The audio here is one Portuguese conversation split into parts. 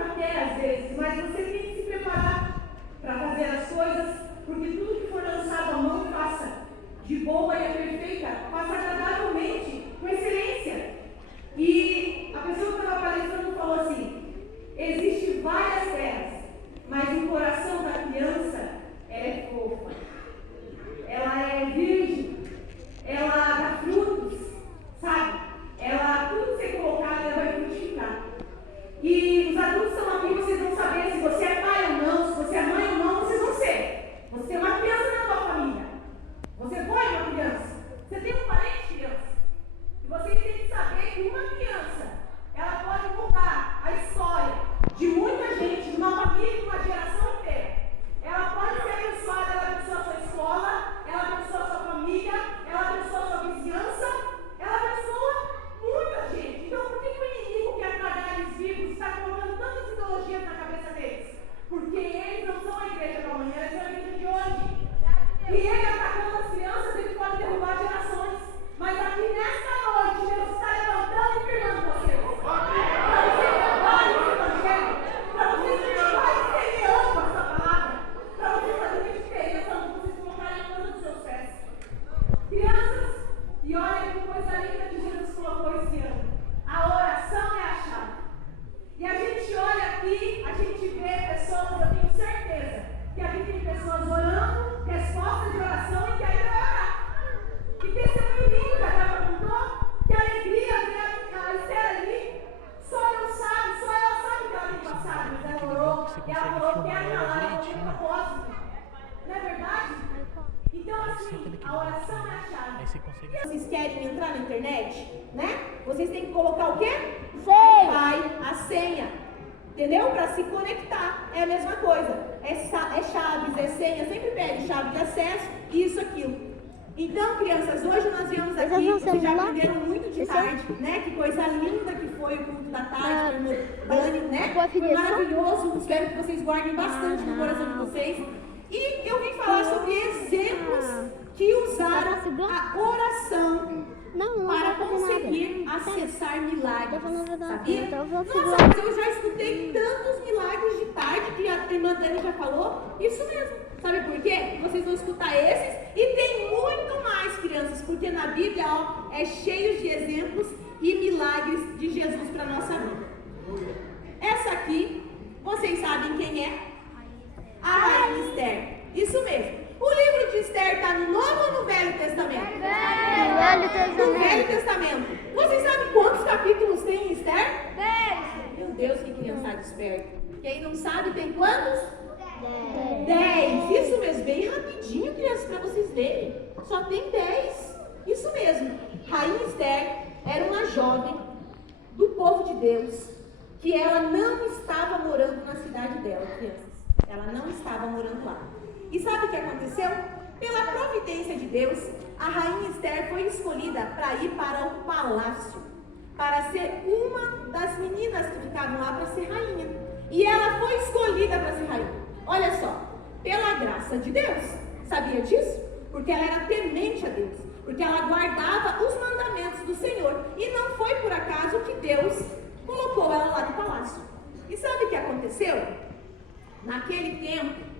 nunca quer às vezes, mas você tem que se preparar para fazer as coisas, porque tudo que for lançado à mão, faça de boa e perfeita, faça agradavelmente, com excelência. E a pessoa que estava palestrando falou assim: existem várias terras, mas o coração da criança é fofa, ela é virgem, ela dá frutos, sabe? Tudo que você colocar, ela vai frutificar. E os adultos estão aqui, vocês vão saber se você é pai ou não, se você é mãe ou não, vocês vão ser. Você tem uma criança na sua família. Você foi uma criança. Você tem um parente criança. E vocês têm que saber que uma criança, ela pode mudar a história de muita gente, de uma família, de uma geração inteira. Ela pode ser abençoada, ela abençoa a sua escola, ela abençoa a sua família, ela abençoa a sua vizinhança, ela abençoa muita gente. Então, por que o inimigo quer tragar eles vivos, está colocando tantas ideologias na cabeça deles? Porque eles não são a igreja do amanhã, eles são a igreja de hoje. E ele atacando as crianças, ele pode derrubar gerações. Mas aqui nesta noite, Deus está levantando e firmando vocês. Para vocês trabalhem o evangelho, para vocês continuarem semeando essa palavra, para vocês fazerem diferença onde vocês colocarem a planta dos seus pés. Crianças, e olha que coisa linda que Jesus colocou esse ano. A oração é a chave. E a gente olha aqui, a gente vê pessoas, eu tenho certeza, que aqui tem pessoas orando, respostas de oração e que ainda vai orar. E testemunho lindo que a Débora contou, que a alegria vem a Esther ali, só não sabe, só ela sabe que ela tem passado, mas ela orou, e ela falou, quero ir lá, ela tem propósito. Não é verdade? Então assim, a oração é a chave. Vocês querem entrar na internet, né? Vocês têm que colocar o quê? Wi-Fi, a senha. Entendeu? Para se conectar. É a mesma coisa. É chaves, é senha. Sempre pede chave de acesso, isso, aquilo. Então, crianças, hoje nós viemos aqui, vocês já aprenderam muito de tarde, né? Que coisa linda que foi o culto da tarde, Dani, né? Foi maravilhoso. Espero que vocês guardem bastante no coração de vocês. E eu vim falar sobre exemplos que usaram a oração para conseguir acessar milagres. Sabia? Nossa, eu já escutei tantos milagres de tarde que a irmã Dani já falou. Isso mesmo. Sabe por quê? Vocês vão escutar esses e tem muito mais, crianças, porque na Bíblia é cheio de exemplos e milagres de Jesus para a nossa vida. Essa aqui, vocês sabem quem é? A Rainha Esther. Isso mesmo. O livro de Esther está no Novo ou no Velho Testamento? No Velho Testamento. Vocês sabem quantos capítulos tem em Esther? 10. Meu Deus, que criançada esperta. Quem não sabe tem quantos? 10. Isso mesmo, bem rapidinho, crianças, para vocês verem. Só tem 10. Isso mesmo. Rainha Esther era uma jovem do povo de Deus, que ela não estava morando na cidade dela, crianças. Ela não estava morando lá. E sabe o que aconteceu? Pela providência de Deus, a Rainha Esther foi escolhida para ir para o palácio, para ser uma das meninas que ficavam lá para ser rainha. E ela foi escolhida para ser rainha. Olha só, pela graça de Deus. Sabia disso? Porque ela era temente a Deus. Porque ela guardava os mandamentos do Senhor. E não foi por acaso que Deus colocou ela lá no palácio. E sabe o que aconteceu? Naquele tempo,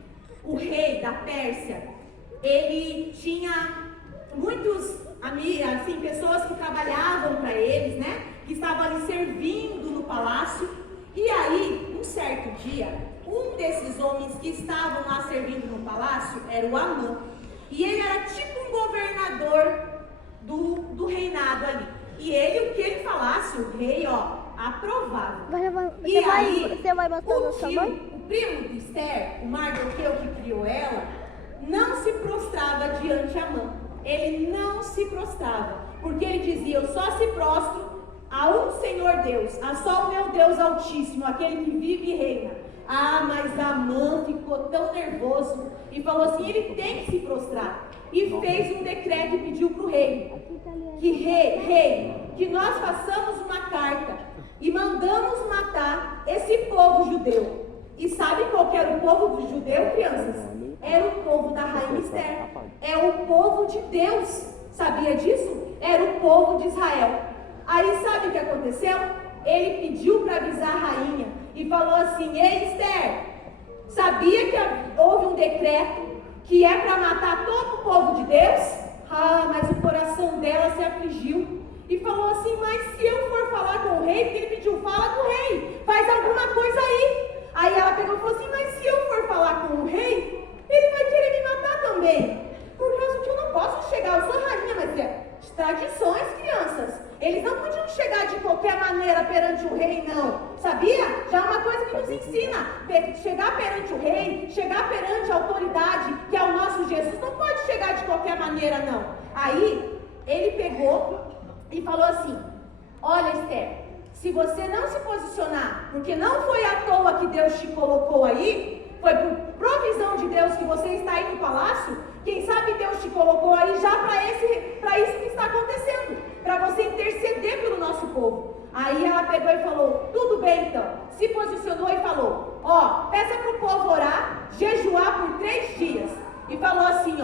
o rei da Pérsia, ele tinha muitos amigos, assim, pessoas que trabalhavam para eles, né? Que estavam ali servindo no palácio. E aí, um certo dia, um desses homens que estavam lá servindo no palácio era o Amã. E ele era tipo um governador do reinado ali. E ele, o que ele falasse, o rei, aprovava. Você vai botar na sua mãe? O primo de Esther, o Mardoqueu que criou ela, não se prostrava diante de Amã. Ele não se prostrava, porque ele dizia, eu só se prostro a um Senhor Deus, a só o meu Deus Altíssimo, aquele que vive e reina. Ah, mas Amã ficou tão nervoso e falou assim, ele tem que se prostrar. E fez um decreto e pediu para o rei, que nós façamos uma carta e mandamos matar esse povo judeu. E sabe qual que era o povo judeu, crianças? Era o povo da Rainha Esther. É o povo de Deus. Sabia disso? Era o povo de Israel. Aí sabe o que aconteceu? Ele pediu para avisar a rainha e falou assim: ei, Esther, sabia que houve um decreto que é para matar todo o povo de Deus? Mas o coração dela se afligiu e falou assim: mas se eu for falar com o rei, porque ele pediu, fala com o rei, faz alguma coisa aí. Aí ela pegou e falou assim: mas se eu for falar com o rei, ele vai querer me matar também, por causa que eu não posso chegar, eu sou rainha, mas é tradições, crianças. Eles não podiam chegar de qualquer maneira perante o rei, não. Sabia? Já é uma coisa que nos ensina. Chegar perante o rei, chegar perante a autoridade, que é o nosso Jesus, não pode chegar de qualquer maneira, não. Aí, ele pegou e falou assim: olha, Esther, se você não se posicionar, porque não foi à toa que Deus te colocou aí, foi por provisão de Deus que você está aí no palácio, quem sabe Deus te colocou aí já para isso que está acontecendo, para você interceder pelo nosso povo. Aí ela pegou e falou: tudo bem então, se posicionou e falou: peça para o povo orar, jejuar por 3 dias, e falou assim: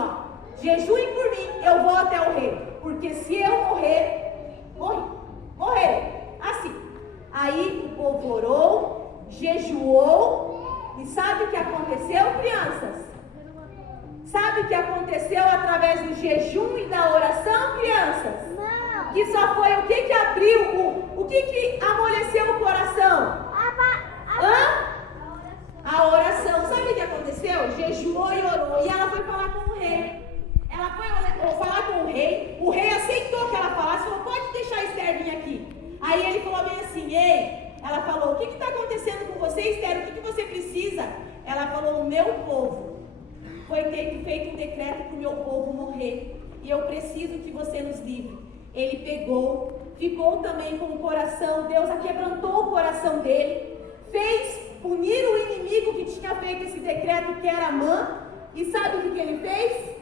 jejuem por mim, eu vou até o rei, porque se eu morrer, assim. Aí o povo orou, jejuou, e sabe o que aconteceu, crianças? Sabe o que aconteceu através do jejum e da oração, crianças? Não. Que só foi o que abriu, o que amoleceu o coração? A oração. Sabe o que aconteceu? Jejuou e orou, e ela foi falar com o rei. Ela foi falar com o rei aceitou que ela falasse, falou: pode deixar a Esther vir aqui. Aí ele falou bem assim: ei, ela falou: o que está acontecendo com você, Esther? O que você precisa? Ela falou: o meu povo foi feito um decreto para o meu povo morrer, e eu preciso que você nos livre. Ele pegou, ficou também com o coração, Deus aquebrantou o coração dele, fez punir o inimigo que tinha feito esse decreto, que era Amã, e sabe o que ele fez?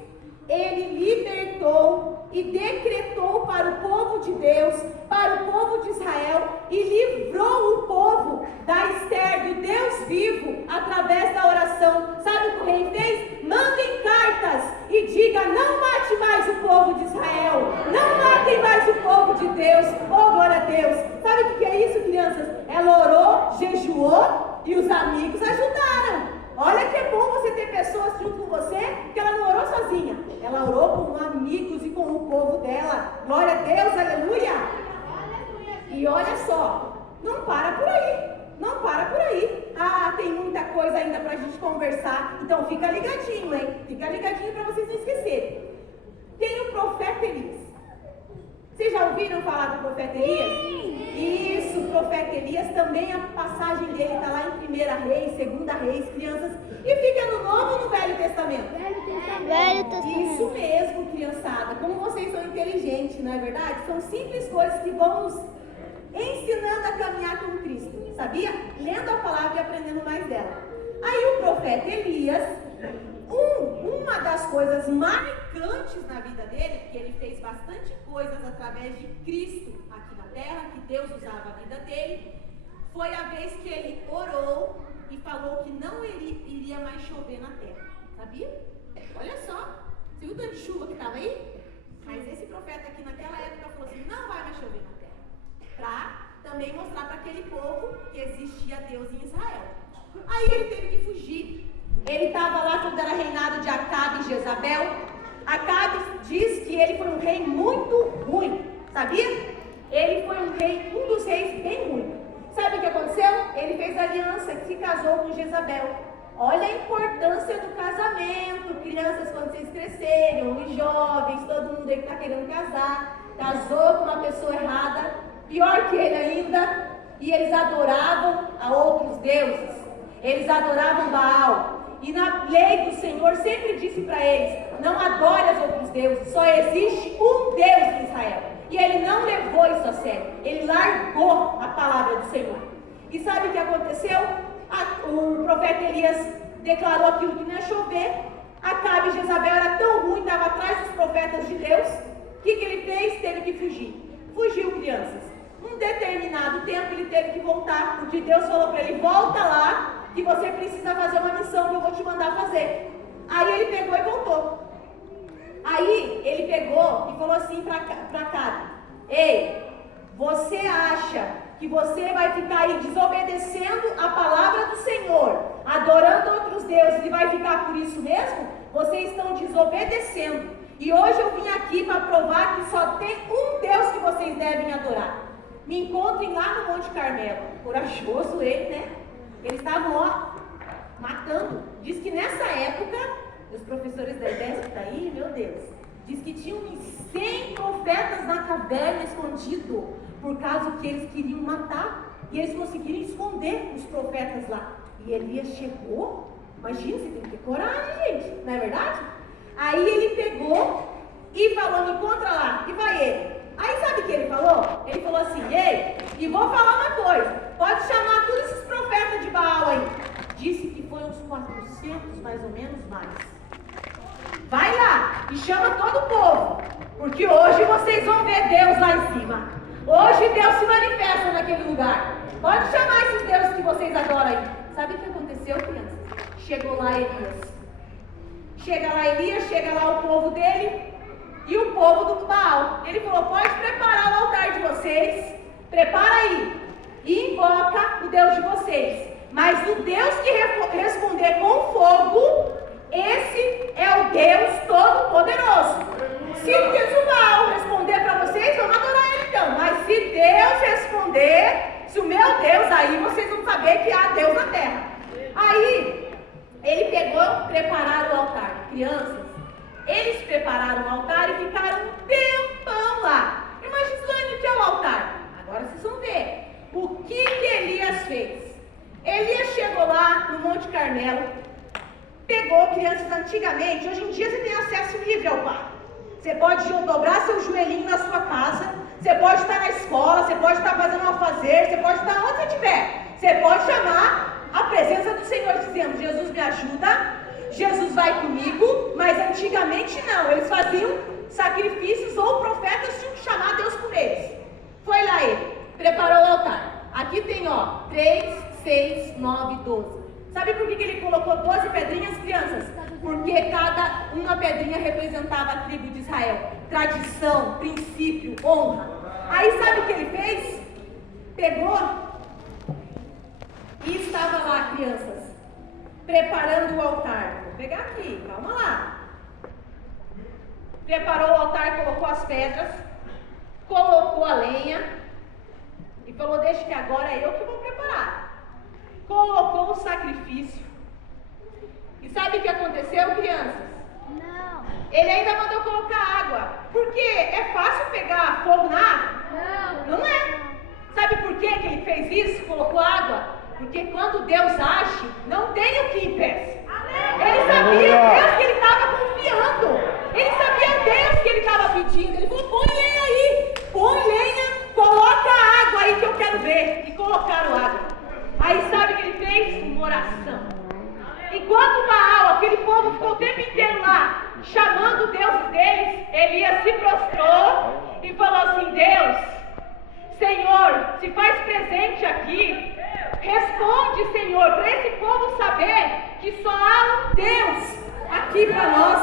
Ele libertou e decretou para o povo de Deus, para o povo de Israel, e livrou o povo da Esther, do Deus vivo, através da oração. Sabe o que o rei fez? Mandem cartas e diga: não mate mais o povo de Israel, não matem mais o povo de Deus. Oh, glória a Deus! Sabe o que é isso, crianças? Ela orou, jejuou, e os amigos ajudaram. Olha que é bom você ter pessoas junto com você, que ela não orou sozinha, ela orou com amigos e com o povo dela. Glória a Deus, aleluia! E olha só, não para por aí, não para por aí. Tem muita coisa ainda pra gente conversar, então fica ligadinho, hein? Fica ligadinho para vocês não esquecerem. Tem o profeta Elias. Vocês já ouviram falar do profeta Elias? Isso, o profeta Elias, também a passagem dele está lá em 1 Reis, 2 Reis, crianças, e fica no Novo ou no Velho Testamento? Velho Testamento. Isso mesmo, criançada, como vocês são inteligentes, não é verdade? São simples coisas que vão nos ensinando a caminhar com Cristo, sabia? Lendo a palavra e aprendendo mais dela. Aí o profeta Elias, uma das coisas marcantes na vida dele, porque ele fez bastante coisas através de Cristo aqui na terra, que Deus usava a vida dele, foi a vez que ele orou e falou que não iria mais chover na terra, sabia? Olha só, você viu o tanto de chuva que estava aí? Mas esse profeta aqui naquela época falou assim: não vai mais chover na terra, para também mostrar para aquele povo que existia Deus em Israel. Aí ele teve que fugir. Ele estava lá quando era reinado de Acabe e Jezabel. Acabe diz que ele foi um rei muito ruim, sabia? Ele foi um dos reis bem ruim. Sabe o que aconteceu? Ele fez aliança, se casou com Jezabel. Olha a importância do casamento, crianças, quando vocês crescerem, os jovens, todo mundo aí que está querendo casar, casou com uma pessoa errada, pior que ele ainda, e eles adoravam a outros deuses, eles adoravam Baal. E na lei do Senhor sempre disse para eles: não adore os outros deuses, só existe um Deus em Israel. E ele não levou isso a sério, ele largou a palavra do Senhor. E sabe o que aconteceu? O profeta Elias declarou aquilo que não ia chover. Acabe e Jezabel era tão ruim, estava atrás dos profetas de Deus. O que ele fez? Teve que fugir. Fugiu, crianças. Um determinado tempo ele teve que voltar, porque Deus falou para ele: volta lá, que você precisa fazer uma missão que eu vou te mandar fazer. Aí ele pegou e voltou. Aí ele pegou e falou assim para Acabe: ei, você acha que você vai ficar aí desobedecendo a palavra do Senhor, adorando outros deuses e vai ficar por isso mesmo, vocês estão desobedecendo. E hoje eu vim aqui para provar que só tem um Deus que vocês devem adorar. Me encontrem lá no Monte Carmelo. Corajoso ele, né? Eles estavam, ó, matando. Diz que nessa época, os professores da IBES que tá aí, meu Deus, diz que tinham 100 profetas na caverna escondido, por causa que eles queriam matar, e eles conseguiram esconder os profetas lá. E Elias chegou, imagina, você tem que ter coragem, gente, não é verdade? Aí ele pegou e falou, me encontra lá, e vai ele. Aí sabe o que ele falou? Ele falou assim, ei, e vou falar uma coisa, pode chamar todos esses profetas de Baal aí. Disse que foi uns 400 mais ou menos mais. Vai lá e chama todo o povo, porque hoje vocês vão ver Deus lá em cima. Hoje Deus se manifesta naquele lugar. Pode chamar esses deuses que vocês adoram aí. Sabe o que aconteceu, crianças? Chegou lá Elias. Chega lá o povo dele e o povo do Baal. Ele falou, pode preparar o altar de vocês, prepara aí e invoca o Deus de vocês. Mas o Deus que responder com fogo, esse é o Deus Todo-Poderoso. Se o Baal responder para vocês, vamos adorar ele então. Mas se Deus responder, se o meu Deus, aí vocês vão saber que há Deus na terra. Aí, ele pegou, prepararam o altar. Crianças, eles prepararam o altar e ficaram um tempão lá. Imagina o que é o altar. Agora vocês vão ver o que Elias fez. Elias chegou lá no Monte Carmelo, pegou crianças antigamente. Hoje em dia você tem acesso livre ao Pai. Você pode dobrar seu joelhinho na sua casa, você pode estar na escola, você pode estar fazendo um afazer, você pode estar onde você estiver. Você pode chamar a presença do Senhor dizendo, Jesus me ajuda, Jesus vai comigo, mas antigamente não, eles faziam sacrifícios ou profetas tinham que chamar Deus por eles. Foi lá ele, preparou o altar. Aqui tem, ó, 3, 6, 9, 12. Sabe por que ele colocou 12 pedrinhas, crianças? Porque cada uma pedrinha representava a tribo de Israel. Tradição, princípio, honra. Aí sabe o que ele fez? Pegou e estava lá, crianças, preparando o altar. Vou pegar aqui, calma lá. Preparou o altar, colocou as pedras, colocou a lenha e falou, deixa que agora é eu que vou preparar. Colocou o sacrifício. E sabe o que aconteceu, crianças? Não. Ele ainda mandou colocar água. Porque é fácil pegar fogo na água? Não é. Sabe por que ele fez isso? Colocou água? Porque quando Deus age, não tem o que impeça. Ele sabia Deus que ele estava confiando. Ele sabia Deus que ele estava pedindo. Ele falou, põe lenha aí. Põe lenha, coloca a água aí que eu quero ver. E colocaram água. Aí sabe o que ele fez? Uma oração. Enquanto Baal, aquele povo ficou o tempo inteiro lá, chamando o Deus deles, Elias se prostrou e falou assim, Deus, Senhor, se faz presente aqui, responde, Senhor, para esse povo saber que só há um Deus aqui para nós.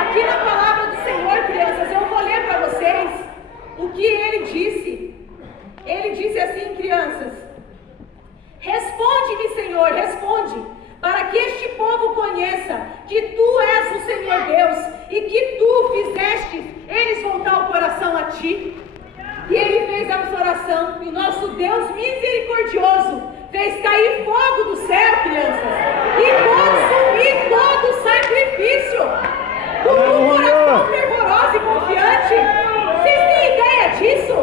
Aqui na palavra do Senhor, crianças, eu vou ler para vocês o que ele disse. Ele disse assim, crianças, responde-me, Senhor, responde, para que este povo conheça que Tu és o Senhor Deus e que Tu fizeste eles voltar o coração a Ti. E ele fez essa oração, e o nosso Deus misericordioso fez cair fogo do céu, crianças, e consumir todo o sacrifício. Com um coração fervoroso e confiante. Vocês têm ideia disso?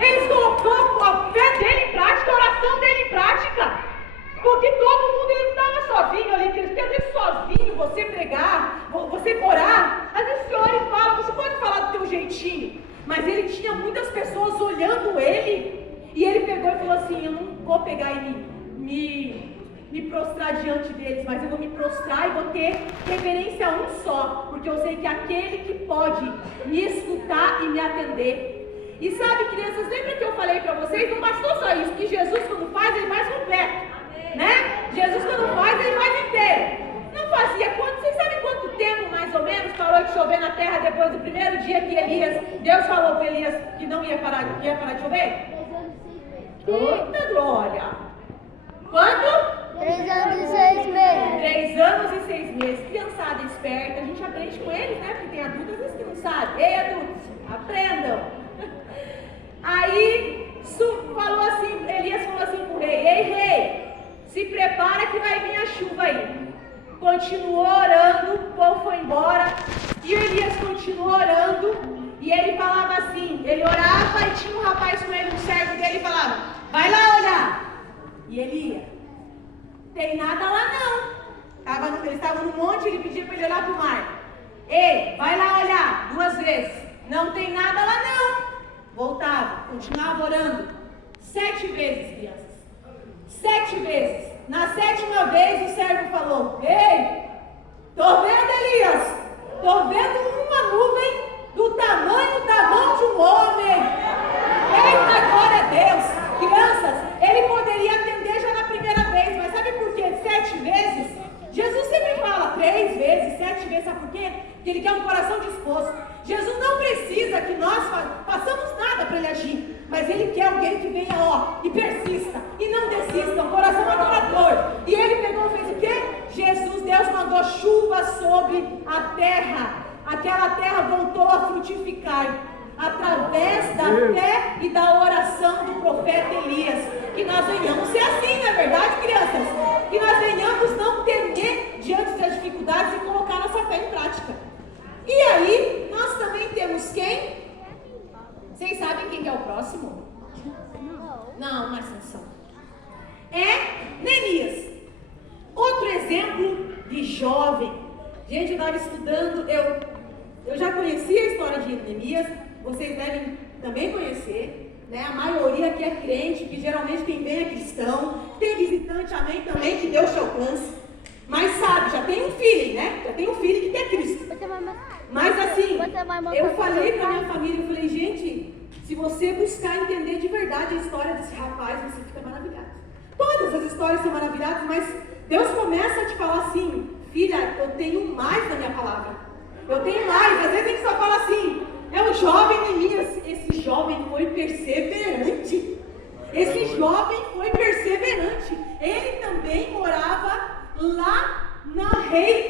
Eles colocou a fé dele em prática, a oração dele em prática. Porque todo mundo, ele não estava sozinho ali, porque às vezes sozinho, você pregar, você orar, às vezes você ora e fala, você pode falar do teu jeitinho, mas ele tinha muitas pessoas olhando ele, e ele pegou e falou assim, eu não vou pegar e me prostrar diante deles, mas eu vou me prostrar e vou ter reverência a um só, porque eu sei que aquele que pode me escutar e me atender. E sabe, crianças, lembra que eu falei para vocês, não bastou só isso, que Jesus quando faz, ele faz completo. Né? Jesus quando faz, ele faz inteiro. Não fazia quanto, vocês sabem quanto tempo mais ou menos parou de chover na terra depois do primeiro dia que Deus falou para Elias que não ia parar de chover? Eita glória! Quanto? 3 anos e 6 meses. 3 anos e 6 meses. Criançada esperta, a gente aprende com eles, né? Porque tem adultos às vezes que não sabem. Ei, adultos, aprendam. Aí Elias falou assim pro rei: ei, rei, se prepara que vai vir a chuva aí. Continuou orando, o povo foi embora. E Elias continuou orando. E ele falava assim, ele orava e tinha um rapaz com ele, um servo dele, e falava: vai lá olhar. E ele ia. Tem nada lá não. Ele estava no monte, ele pedia para ele olhar para o mar. Ei, vai lá olhar 2 vezes. Não tem nada lá não. Voltava, continuava orando. 7 vezes, crianças. 7 vezes. Na 7ª vez o servo falou: ei, tô vendo, Elias. Tô vendo uma nuvem do tamanho da mão de um homem. Eita, glória a Deus. Crianças, ele poderia atender já na primeira vez, mas sabe por quê? 7 vezes? Jesus sempre fala 3 vezes, 7 vezes, sabe por quê? Porque ele quer um coração disposto. Jesus não precisa que nós façamos nada para ele agir, mas ele quer alguém que venha, e persista, e não desista, um coração adorador. E ele pegou e fez o quê? Deus mandou chuva sobre a terra. Aquela terra voltou a frutificar através da fé e da oração do profeta Elias. Que nós venhamos ser assim, não é verdade, crianças? Que nós venhamos não temer diante das dificuldades e colocar nossa fé em prática. E aí, nós também temos quem? Vocês sabem quem que é o próximo? Não, mas atenção. É Neemias. Outro exemplo de jovem. Gente, eu estava estudando, eu já conhecia a história de Neemias, vocês devem também conhecer, né? A maioria aqui é crente, que geralmente quem vem é cristão, tem visitante, amém, também, que Deus te alcance. Mas sabe, já tem um feeling, né? Já tem um feeling que é Cristo. Mas assim, eu falei para minha família, eu falei: gente, se você buscar entender de verdade a história desse rapaz, você fica maravilhado. Todas as histórias são maravilhadas, mas Deus começa a te falar assim: filha, eu tenho mais da minha palavra. Eu tenho mais. Às vezes a gente só fala assim: é o jovem Neemias. Esse jovem foi perseverante. Esse jovem foi perseverante. Ele também morava lá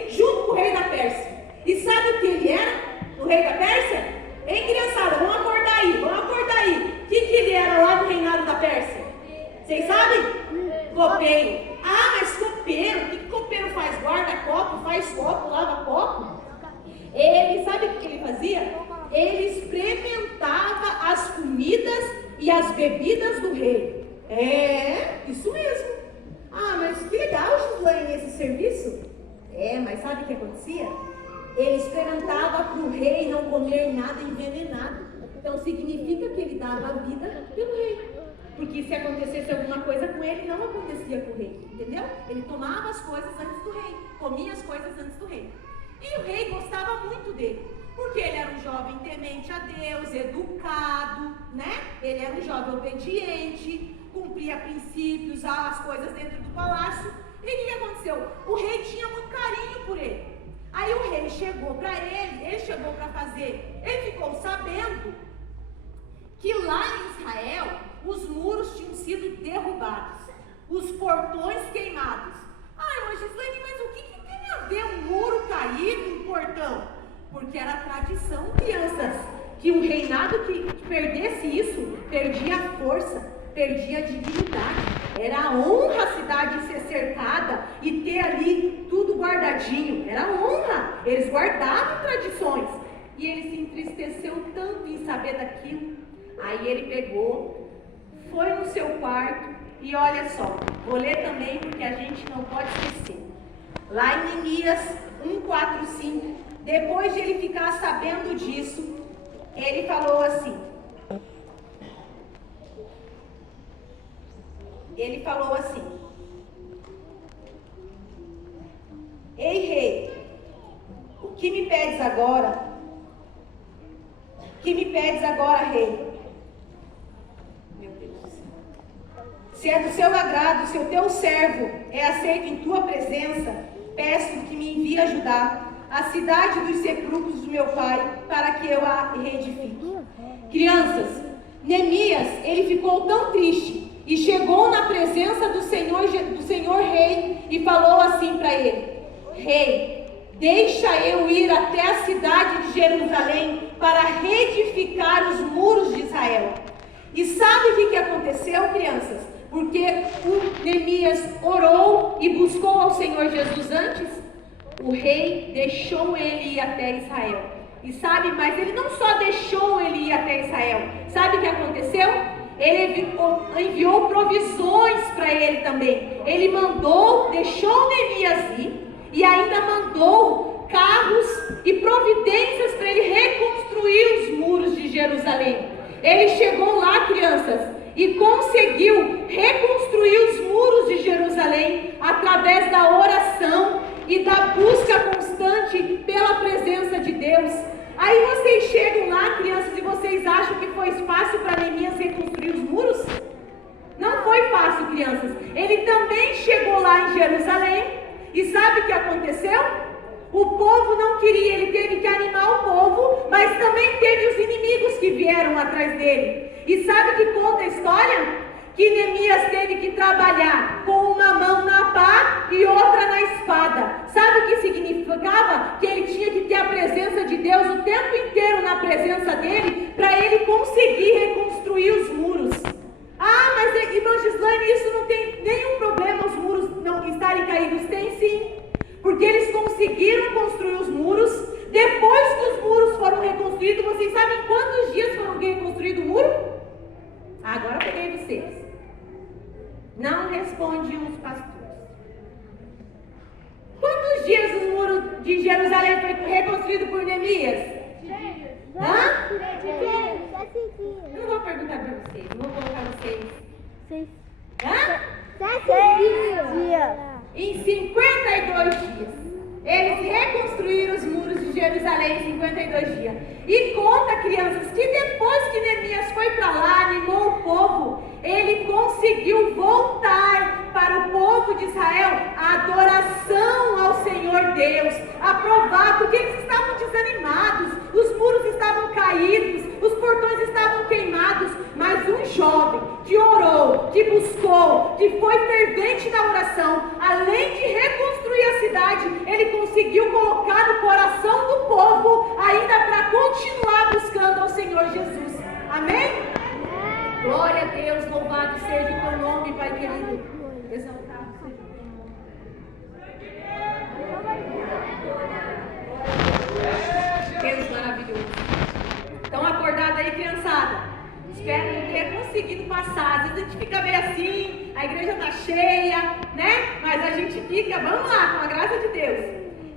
junto com o rei da Pérsia. E sabe o que ele era? O rei da Pérsia? Ei, criançada, vamos acordar aí. O que ele era lá no reinado da Pérsia? Vocês sabem? Copeiro. Ah, mas copeiro, o que copeiro faz? Guarda copo, faz copo, lava copo? Ele, sabe o que ele fazia? Ele experimentava as comidas e as bebidas do rei. É, isso mesmo. Ah, mas que legal, Gislaine, esse serviço. É, mas sabe o que acontecia? Ele experimentava para o rei não comer nada envenenado. Então significa que ele dava a vida pelo rei. Porque se acontecesse alguma coisa com ele, não acontecia com o rei, entendeu? Ele tomava as coisas antes do rei, comia as coisas antes do rei. E o rei gostava muito dele, porque ele era um jovem temente a Deus, educado, né? Ele era um jovem obediente, cumpria princípios, as coisas dentro do palácio. E o que aconteceu? O rei tinha muito carinho por ele. Aí o rei chegou para ele chegou para fazer, ele ficou sabendo que lá em Israel os muros tinham sido derrubados, os portões queimados. Ai, mas Gislaine, mas o que tem a ver um muro caído, um portão? Porque era tradição, crianças, que um reinado que perdesse isso, perdia a força, perdia a dignidade. Era a honra a cidade ser cercada e ter ali tudo guardadinho. Era honra, eles guardavam tradições. E ele se entristeceu tanto em saber daquilo. Aí ele pegou, foi no seu quarto e olha só, vou ler também porque a gente não pode esquecer. Lá em Neemias 1:4-5, depois de ele ficar sabendo disso, ele falou assim. Ele falou assim: ei, rei, o que me pedes agora? O que me pedes agora, rei? Meu Deus do céu. Se é do seu agrado, se o teu servo é aceito em tua presença, peço que me envie ajudar a cidade dos sepulcros do meu pai, para que eu a reedifique. Crianças, Neemias, ele ficou tão triste e chegou na presença do Senhor rei, e falou assim para ele: Rei, deixa eu ir até a cidade de Jerusalém para reedificar os muros de Israel. E sabe o que aconteceu, crianças? Porque o Neemias orou e buscou ao Senhor Jesus antes, o rei deixou ele ir até Israel. E sabe, mas ele não só deixou ele ir até Israel. Sabe o que aconteceu? Ele enviou provisões para ele também. Ele deixou Neemias ir, e ainda mandou carros e providências para ele reconstruir os muros de Jerusalém. Ele chegou lá, crianças, e conseguiu reconstruir os muros de Jerusalém através da oração e da busca constante pela presença de Deus. Aí vocês chegam lá, crianças, e vocês acham que foi fácil para Neemias reconstruir os muros? Não foi fácil, crianças. Ele também chegou lá em Jerusalém, e sabe o que aconteceu? O povo não queria, ele teve que animar o povo, mas também teve os inimigos que vieram atrás dele. E sabe o que conta a história? Que Neemias teve que trabalhar com uma mão na pá e outra na espada. Sabe o que significava? Que ele tinha que ter a presença de Deus o tempo inteiro na presença dele, para ele conseguir reconstruir os muros. Ah, mas irmã Gislaine, isso não tem nenhum problema, os muros não estarem caídos. Tem sim, porque eles conseguiram construir os muros. Depois que os muros foram reconstruídos, vocês sabem quantos dias foram reconstruídos o muro? Agora eu peguei vocês. Não responde os pastores. Quantos dias o muro de Jerusalém foi reconstruído por Neemias? Hã? Eu não vou perguntar para vocês, não vou colocar vocês. Hã? 7 dias. Em 52 dias. Eles reconstruíram os muros de Jerusalém em 52 dias. E conta, crianças, que depois que Neemias foi para lá, animou o povo, ele conseguiu voltar para o povo de Israel a adoração ao Senhor Deus, a provar, porque eles estavam desanimados, os muros estavam caídos, os portões estavam queimados, mas um jovem que orou, que buscou, que foi fervente na oração, além de reconstruir a cidade, ele conseguiu colocar no coração do povo ainda para continuar buscando ao Senhor Jesus. Amém? Glória a Deus, louvado seja o teu nome, Pai querido. Exaltado seja o teu nome. Deus maravilhoso. Estão acordados aí, criançada? Espero que tenha conseguido passar. Às vezes a gente fica meio assim, a igreja está cheia, né? Mas a gente fica, vamos lá, com a graça de Deus.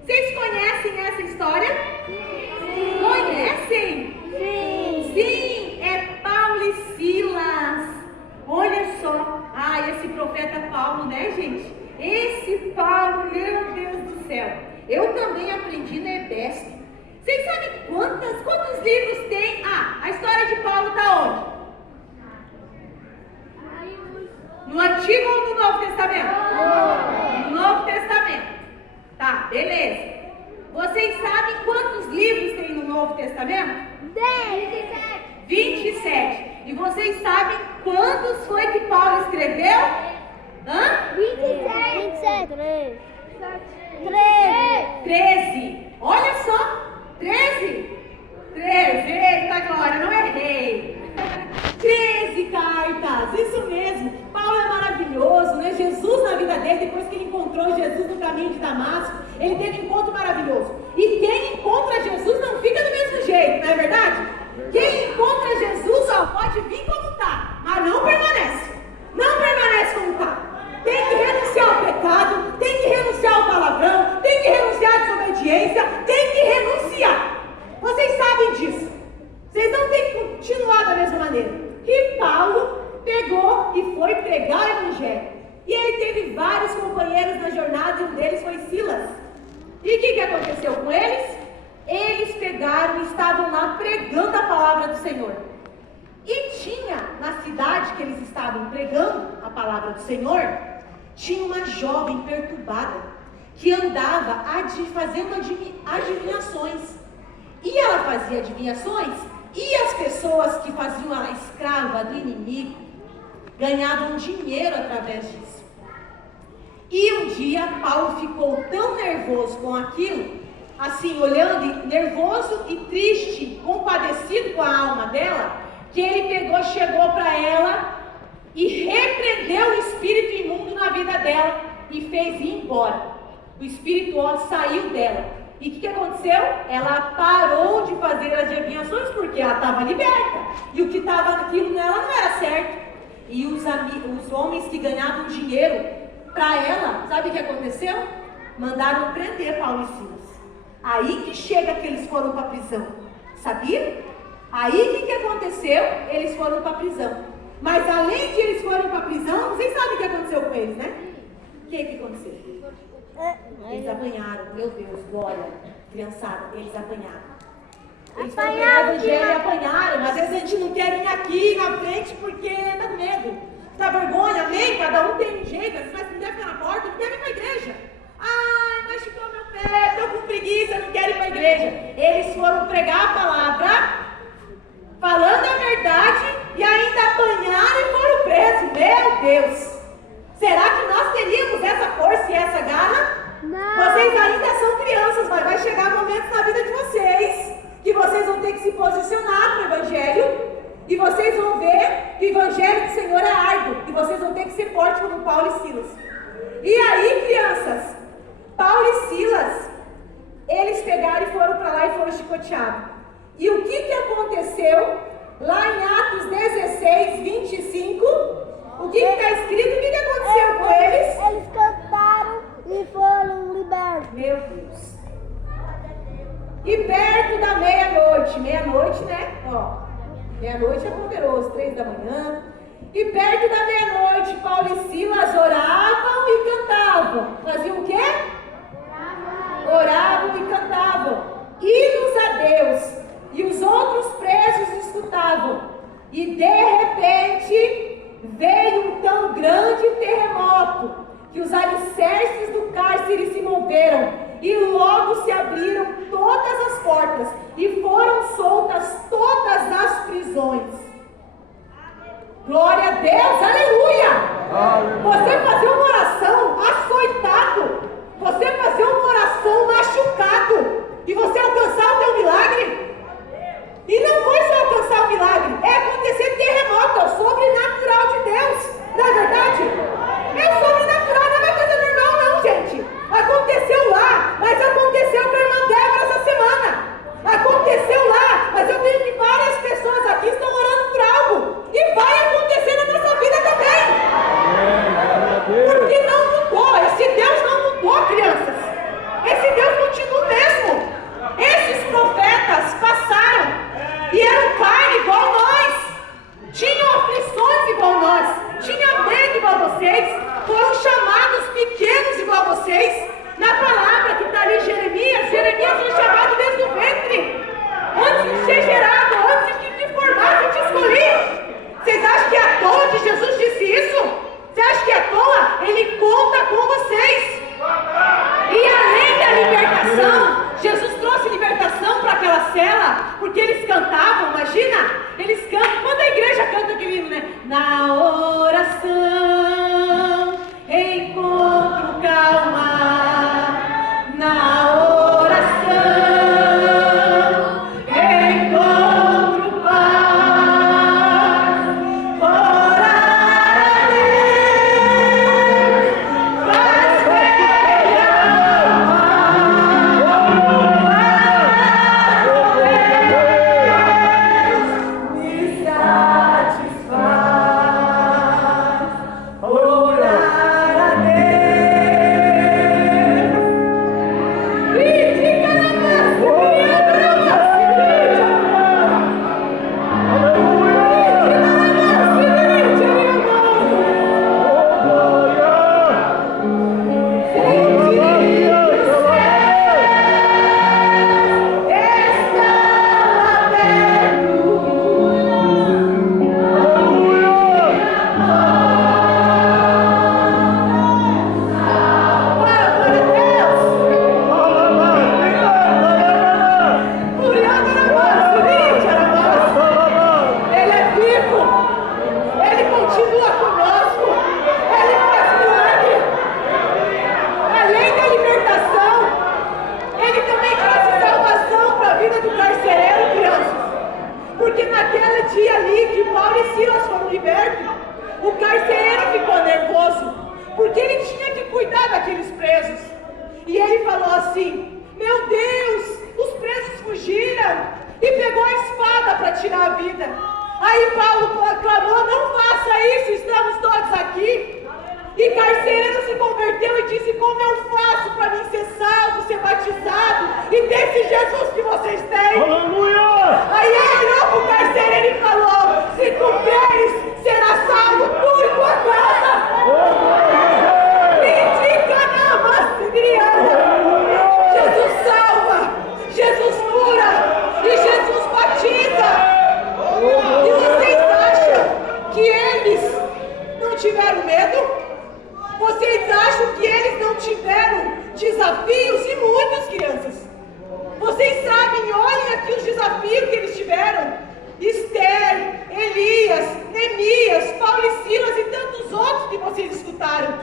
Vocês conhecem essa história? Sim. Conhecem? Sim. Sim, é Paulo e Silas. Olha só. Esse profeta Paulo, né, gente? Esse Paulo, meu Deus do céu. Eu também aprendi na EBESP. Vocês sabem quantos livros tem? A história de Paulo está onde? No Antigo ou no Novo Testamento? No Novo Testamento. Tá, beleza. Vocês sabem quantos livros tem no Novo Testamento? 27. E vocês sabem quantos foi que Paulo escreveu? 27. 13. Olha só. 13. Eita glória, não errei. 13 cartas, isso mesmo. Paulo é maravilhoso, né? Jesus na vida dele, depois que ele encontrou Jesus no caminho de Damasco, ele teve um encontro maravilhoso. E quem encontra Jesus não fica do mesmo jeito, não é verdade? Quem encontra Jesus, pode vir como está, mas não permanece. Não permanece como está. Tem que renunciar ao pecado, tem que renunciar ao palavrão, tem que renunciar à desobediência, tem que renunciar. Vocês sabem disso. Vocês não têm que continuar da mesma maneira. E Paulo pegou e foi pregar o evangelho. E ele teve vários companheiros na jornada, e um deles foi Silas. E o que aconteceu com eles? Eles pegaram e estavam lá pregando a palavra do Senhor. E tinha, na cidade que eles estavam pregando a palavra do Senhor, tinha uma jovem perturbada, que andava fazendo adivinhações. E ela fazia adivinhações, e as pessoas que faziam a escrava do inimigo, ganhavam dinheiro através disso. E um dia Paulo ficou tão nervoso com aquilo, assim, olhando, nervoso e triste, compadecido com a alma dela, que ele chegou para ela e repreendeu o espírito imundo na vida dela e fez ir embora. O espírito saiu dela. E o que aconteceu? Ela parou de fazer as adivinhações porque ela estava liberta. E o que estava naquilo nela não era certo. E os homens que ganhavam dinheiro para ela, sabe o que aconteceu? Mandaram prender Paulo e Silas. Aí que chega que eles foram para a prisão. Sabia? Aí o que aconteceu? Eles foram para a prisão. Mas além de eles forem para a prisão, vocês sabem o que aconteceu com eles, né? O que aconteceu? Eles apanharam, meu Deus, glória, criançada, eles apanharam. Eles foram pregar o evangelho e apanharam. Às vezes a gente não quer vir aqui na frente porque está com medo, está vergonha, amém? Cada um tem um jeito, mas não deve ficar na porta, não deve ir para a igreja. Ai, machucou meu pé, estou com preguiça, não quero ir para a igreja. Eles foram pregar a palavra, falando a verdade e ainda apanharam e foram presos. Meu Deus! Será que nós teríamos essa força e essa gana? Não. Vocês ainda são crianças, mas vai chegar momentos na vida de vocês que vocês vão ter que se posicionar no Evangelho e vocês vão ver que o Evangelho do Senhor é árduo e vocês vão ter que ser fortes como Paulo e Silas. E aí, crianças, Paulo e Silas, eles pegaram e foram para lá e foram chicoteados. E o que aconteceu lá em Atos 16, 25? O que está escrito? O que aconteceu com eles? Eles cantaram e foram libertos. Meu Deus. E perto da meia-noite, né? Ó, meia-noite é poderoso, 3 da manhã. E perto da meia-noite, Paulo e Silas oravam e cantavam. Faziam o quê? Oravam e cantavam. Hinos a Deus. E os outros presos escutavam. E de repente veio um tão grande terremoto que os alicerces do cárcere se moveram e logo se abriram todas as portas e foram soltas todas as prisões. Glória a Deus, aleluia! Você fazer uma oração açoitado, você fazer uma oração machucado e você alcançar o teu milagre. E não foi só alcançar o milagre, é acontecer terremoto, é o sobrenatural de Deus, não é verdade? É o sobrenatural, não é uma coisa normal não, gente. Aconteceu lá, mas aconteceu com a irmã Débora essa semana. Aconteceu lá, mas eu tenho que várias pessoas aqui estão orando por algo. E vai acontecer na nossa vida também. Porque não mudou, esse Deus não vida do carcereiro, crianças. Porque naquele dia ali que Paulo e Silas foram libertos, o carcereiro ficou nervoso, porque ele tinha que cuidar daqueles presos. E ele falou assim: meu Deus, os presos fugiram, e pegou a espada para tirar a vida. Aí Paulo clamou: não faça isso, estamos todos aqui. E carcereiro se converteu e disse: como eu faço para mim ser salvo, ser batizado e ter esse Jesus que vocês têm? Aleluia! Aí ele olhou para o carcereiro e falou: se tu queres, será salvo tu e tua casa. Indica na mastigriana. Jesus salva, Jesus cura e Jesus batiza. E vocês acham que eles não tiveram medo? Vocês acham que eles não tiveram desafios? E muitos, crianças. Vocês sabem, olhem aqui os desafios que eles tiveram. Esther, Elias, Neemias, Paulo e Silas e tantos outros que vocês escutaram.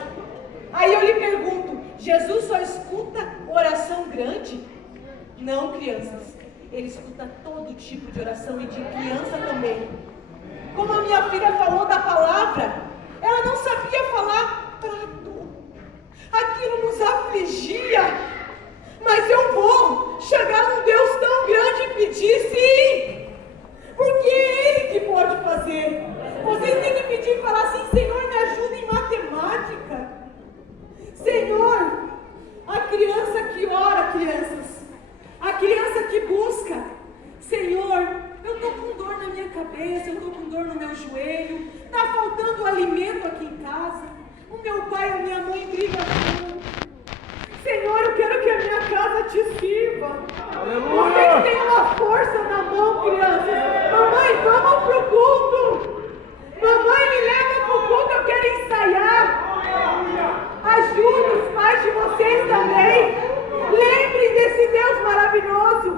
Aí eu lhe pergunto: Jesus só escuta oração grande? Não, crianças. Ele escuta todo tipo de oração e de criança também. Como a minha filha falou da palavra, ela não sabia falar prato. Aquilo nos afligia. Mas eu vou chegar num Deus tão grande e pedir sim. Porque é Ele que pode fazer. Vocês têm que pedir e falar assim: Senhor, me ajuda em matemática. Senhor, a criança que ora, crianças, a criança que busca. Senhor, eu estou com dor na minha cabeça, eu estou com dor no meu joelho, está faltando alimento aqui em casa, o meu pai e a minha mãe brigam muito. Senhor, eu quero que a minha casa te sirva. Aleluia! Vocês têm uma força na mão, crianças. Mamãe, vamos pro culto. Mamãe, me leva pro culto, eu quero ensaiar. Ajude os pais de vocês também. Lembrem desse Deus maravilhoso.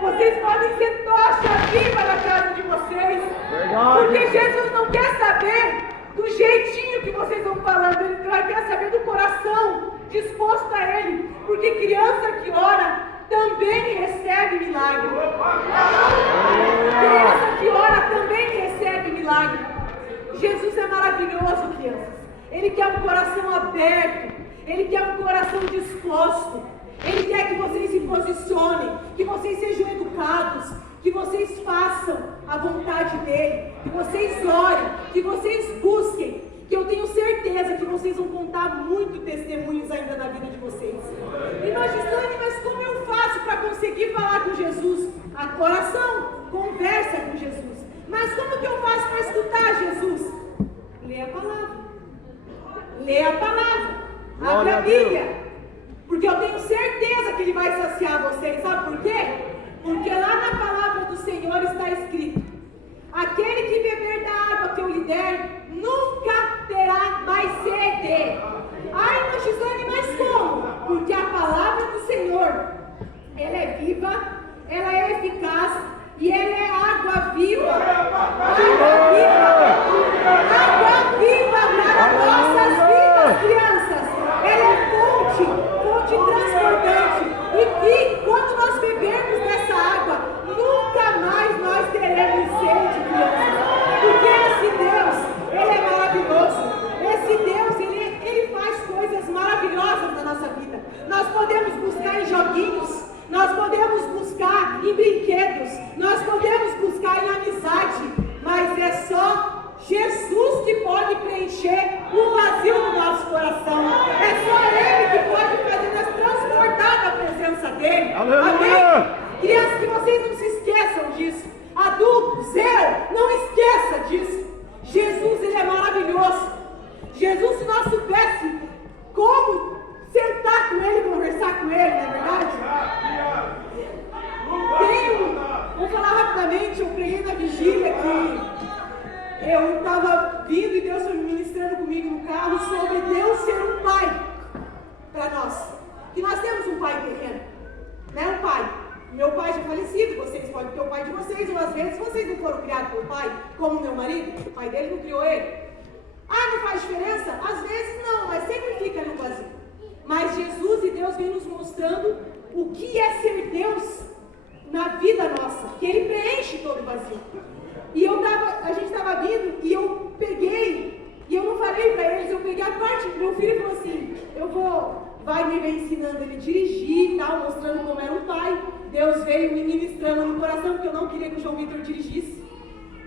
Vocês podem ser tocha viva na casa de vocês. Verdade. Porque Jesus não quer saber do jeitinho que vocês vão falando. Ele quer saber do coração disposto a Ele. Porque criança que ora também recebe milagre. Criança que ora também recebe milagre. Jesus é maravilhoso, crianças. Ele quer um coração aberto. Ele quer um coração disposto. Ele quer que vocês se posicionem, que vocês sejam educados, que vocês façam a vontade dEle, que vocês orem, que vocês busquem, que eu tenho certeza que vocês vão contar muito testemunhos ainda na vida de vocês. E nós dizemos: mas como eu faço para conseguir falar com Jesus? A oração, conversa com Jesus. Mas como que eu faço para escutar Jesus? Lê a palavra. Lê a palavra. Abre a Bíblia. Porque eu tenho certeza que Ele vai saciar vocês. Sabe por quê? Porque lá na palavra do Senhor está escrito: aquele que beber da água que eu lhe der, nunca terá mais sede. Ai, não, Gisane, mas como? Porque a palavra do Senhor, ela é viva, ela é eficaz e ela é água viva. Água viva. Água viva para nossas vidas, crianças. Ela é fonte transbordante, e que quando nós bebermos dessa água, nunca mais nós teremos sede, crianças. Porque esse Deus, Ele é maravilhoso. Esse Deus, Ele faz coisas maravilhosas na nossa vida. Nós podemos buscar em joguinhos, nós podemos buscar em brinquedos, nós podemos buscar em amizade, mas é só Jesus que pode preencher o vazio do nosso coração. É só Ele que pode fazer nós transportar da presença dEle. Aleluia! Amém? Crianças, que vocês não se esqueçam disso. Adultos, não esqueça disso. Jesus, Ele é maravilhoso. Jesus, se nós soubéssemos como sentar com Ele, conversar com Ele, não é verdade? Vou falar rapidamente, eu preguei na vigília que eu estava vindo e Deus foi ministrando comigo no carro sobre Deus ser um pai para nós. Que nós temos um pai terreno, né? Um pai. Meu pai já falecido, vocês podem ter o pai de vocês, ou às vezes vocês não foram criados por pai, como meu marido, o pai dele não criou ele. Ah, não faz diferença? Às vezes não, mas sempre fica no vazio. Mas Jesus e Deus vem nos mostrando o que é ser Deus na vida vazio. E a gente estava vindo, e eu peguei, e eu não falei para eles, eu peguei a parte do meu filho e falou assim, vai me ensinando ele a dirigir e tal, mostrando como era um pai. Deus veio me ministrando no coração, porque eu não queria que o João Vitor dirigisse,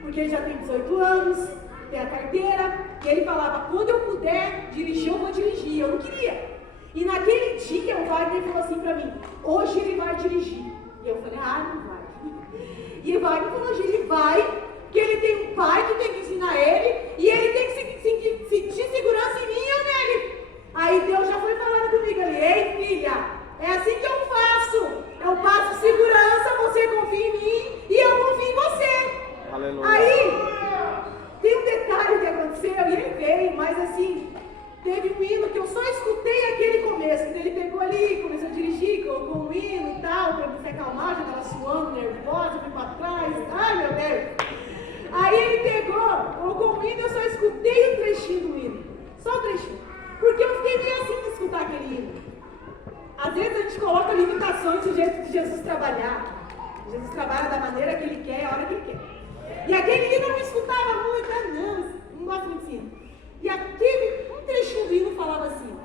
porque ele já tem 18 anos, tem a carteira, e ele falava, quando eu puder dirigir, eu vou dirigir. Eu não queria. E naquele dia o Wagner falou assim pra mim, hoje ele vai dirigir. E eu falei, não vai. E o Wagner falou, hoje ele vai, porque ele tem um pai que tem que ensinar ele, e ele tem que sentir segurança em mim e eu nele. Aí Deus já foi falando comigo ali, ei filha, é assim que eu faço. Eu passo segurança, você confia em mim e eu confio em você. Aleluia. Aí, tem um detalhe que aconteceu e ele veio, mas assim, teve um hino que eu só escutei aquele começo. Então ele pegou ali, começou a dirigir, colocou um hino e tal, pra me se acalmar, já estava suando, nervosa, fui para trás, ai meu Deus. Aí ele pegou, colocou um hino e eu só escutei um trechinho do hino. Só um trechinho. Porque eu fiquei meio assim de escutar aquele hino. Às vezes a gente coloca limitações do jeito de Jesus trabalhar. Jesus trabalha da maneira que ele quer, a hora que ele quer. E aquele hino eu não escutava muito, não gosto muito de hino. E aquele, um trechinho do hino falava assim,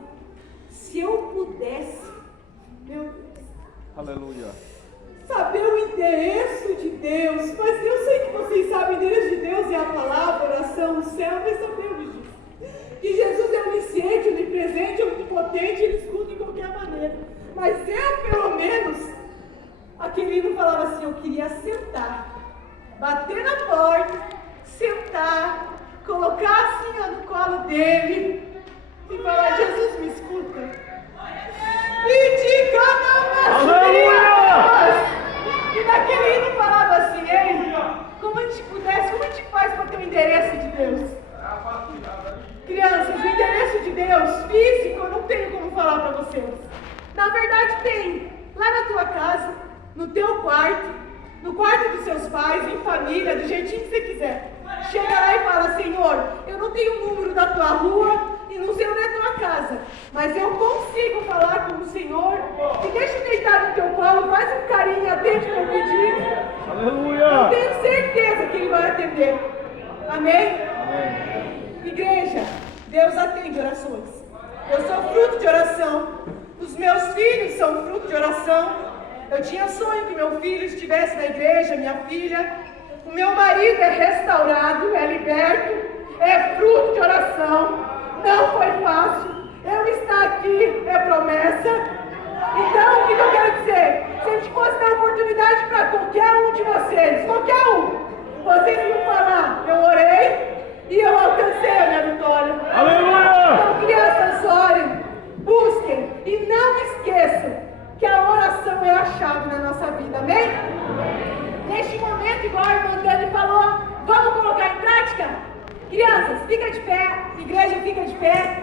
se eu pudesse, meu Deus, Aleluia. saber o endereço de Deus, mas eu sei que vocês sabem, o endereço de Deus é a palavra, a oração, o céu, mas sabemos disso. Que Jesus é onisciente, onipresente, onipotente, ele escuta de qualquer maneira. Mas eu, pelo menos, aquele hino falava assim, eu queria sentar, bater na porta, sentar, colocar assim ó, no colo dele e falar, Jesus me escuta. E de cada e naquele hino falava assim, ei, como a gente pudesse, como a gente faz para ter o endereço de Deus? Crianças, o endereço de Deus físico eu não tenho como falar para vocês. Na verdade tem, lá na tua casa, no teu quarto, no quarto dos seus pais, em família, do jeitinho que você quiser. Chega lá e fala, Senhor, eu não tenho o número da tua rua e não sei onde é a tua casa, mas eu consigo falar com o Senhor e deixa eu deitar no teu colo, faz um carinho, atende meu pedido. Aleluia. Eu tenho certeza que Ele vai atender. Amém? Amém. Igreja, Deus atende orações. Eu sou fruto de oração. Os meus filhos são fruto de oração. Eu tinha sonho que meu filho estivesse na igreja, minha filha. O meu marido é restaurado, é liberto, é fruto de oração. Não foi fácil. Eu estar aqui é promessa. Então, o que eu quero dizer? Se a gente fosse dar oportunidade para qualquer um de vocês, vocês iam falar, eu orei e eu alcancei a minha vitória. Aleluia! Então, crianças, orem, busquem e não esqueçam que a oração é a chave na nossa vida, amém? Neste momento, igual a irmã Dani falou, vamos colocar em prática? Crianças, fica de pé, igreja fica de pé.